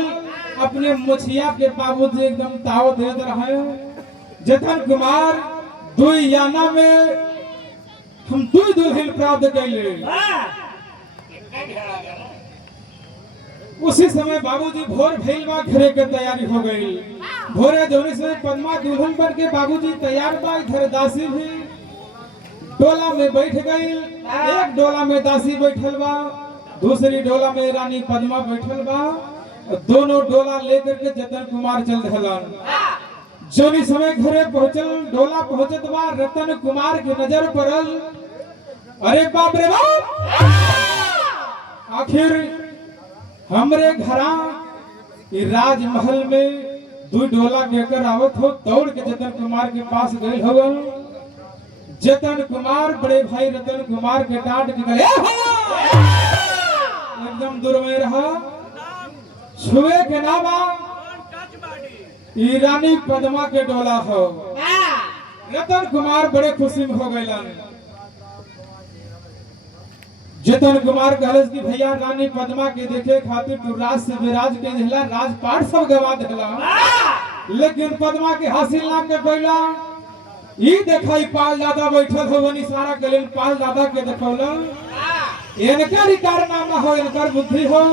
अपने मुछिया के बाबूजी एकदम ताव दे रहे। जतन कुमार दुई याना में हम दुई दुल्हन प्राप्त कैले। उसी समय बाबूजी भोर भइल बा घरे के तैयारी हो गई। भोरे जोने से पद्मा दुल्हन बन के बाबूजी तैयार बा। इधर दासी भी डोला में बैठ गई। एक डोला में दासी बैठल बा दूसरी डोला में रानी पद्मा बैठल बा। दोनों डोला लेकर के जतन कुमार चल रहलन। जोनी समय घरे पहुंचल डोला पहुंचत बा रतन कुमार की नजर पड़ल। अरे बाप रे बाप आखिर हमरे घरा राजमहल में दू डोला लेकर आवत हो। दौड़ के जतन कुमार के पास गए हवन। जतन कुमार बड़े भाई रतन कुमार के डांट के गए एकदम दूर में रहा छुए के नामा रानी पद्मा के डोला हो। रतन कुमार बड़े खुशी में हो गए। जतन कुमार कहलस कि भैया रानी पद्मा के देखे खातिर तू राज से विराज के दिला राजपाट सब गवा दिला, लेकिन पद्मा के हासिल ना कर पैला। ई देखाई पाल दादा बैठल हो वनी सारा कलेन पाल दादा के देखौला। इनकर ही कारनामा हो, इनकर बुद्धि हो।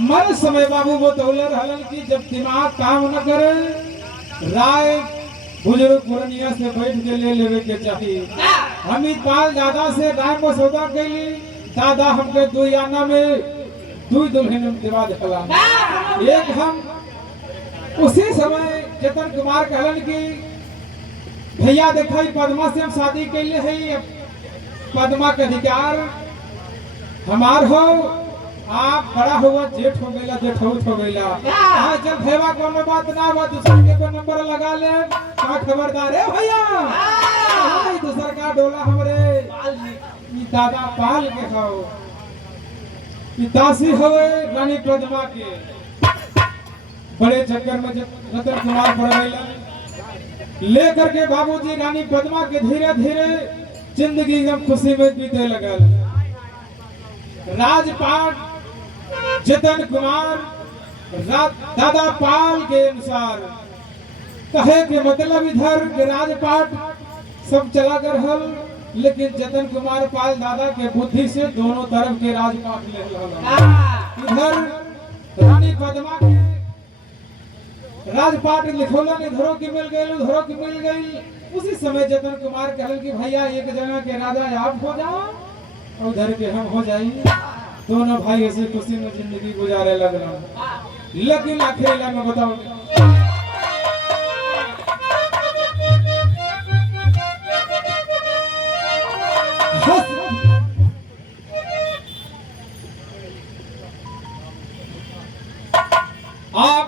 मन समय बाबू वो तौले रहलन कि जब दिमाग काम न करे राय बुजुर्ग पुरनिया से बैठ के ले लेवे के चाहिए। हम ही पाल दादा से राय को सौदा कैली, दादा हमके दो याना में दो दुल्हन दिवा दिला। एक हम उसी समय जतन कुमार कहलन कि भैया देखा पद्मा से हम शादी कैले है, पद्मा के अधिकार हमार हो, आप बड़ा हुआ जेठ हो गईला जेठौत हो गईला। हाँ जब भैया कोनो बात ना हुआ दूसरे के पे नंबर लगा ले, का खबरदार है भैया दूसर का डोला हमरे दादा पाल के खाओ। दासी हुए रानी पद्मा के बड़े चक्कर में रतन कुमार पड़ गईला। लेकर के बाबूजी रानी पद्मा के धीरे धीरे जिंदगी एकदम खुशी में बीते लगल। राजपाट जतन कुमार दादा पाल के अनुसार कहे के मतलब इधर के राजपाट सब चला कर हल, लेकिन जतन कुमार पाल दादा के बुद्धि से दोनों तरफ के राजपाट ले हल। इधर रानी पद्मा के राजपाट लिखोलन इधरों की मिल गई उधरों की मिल गई। उसी समय जतन कुमार कहलन कि भैया एक जगह के राजा आप हो जाओ और उधर के हम हो जाएंगे। दोनों भाई ऐसे खुशी में जिंदगी गुजारे लगना। लेकिन आखिर में बताओ आप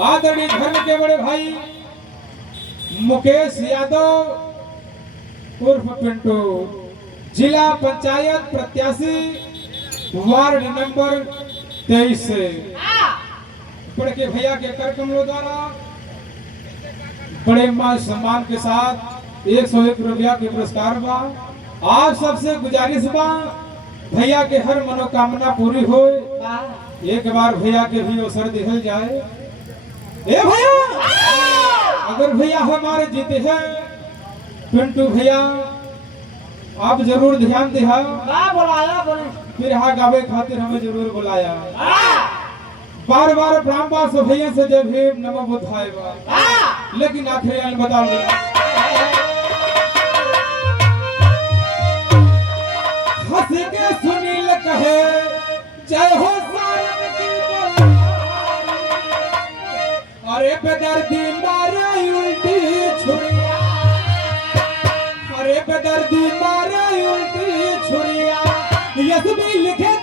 आदरणीय धर्म के बड़े भाई मुकेश यादव उर्फ पिंटू, जिला पंचायत प्रत्याशी वार्ड नंबर 23 से बड़े के भैया के कार्यक्रमों द्वारा बड़े मान सम्मान के साथ 101 रुपया के पुरस्कार बा। आप सबसे गुजारिश बा भैया के हर मनोकामना पूरी हो। एक बार भैया के भी अवसर दिखल जाए। ए भैया अगर भैया हमारे जीते हैं पिंटू भैया आप जरूर ध्यान दिया। फिर हाँ गावे खातिर हमें जरूर बुलाया। बार बार ब्राह्मण से भैया से जब भी नमो बुद्धाय बा, लेकिन आखिर बता दो हंस के सुनील कहे जय हो सारन की बोली, अरे बेदर्दी मारे उल्टी छुरिया, अरे बेदर्दी मारे उल्टी छुरिया, यस भी लिखे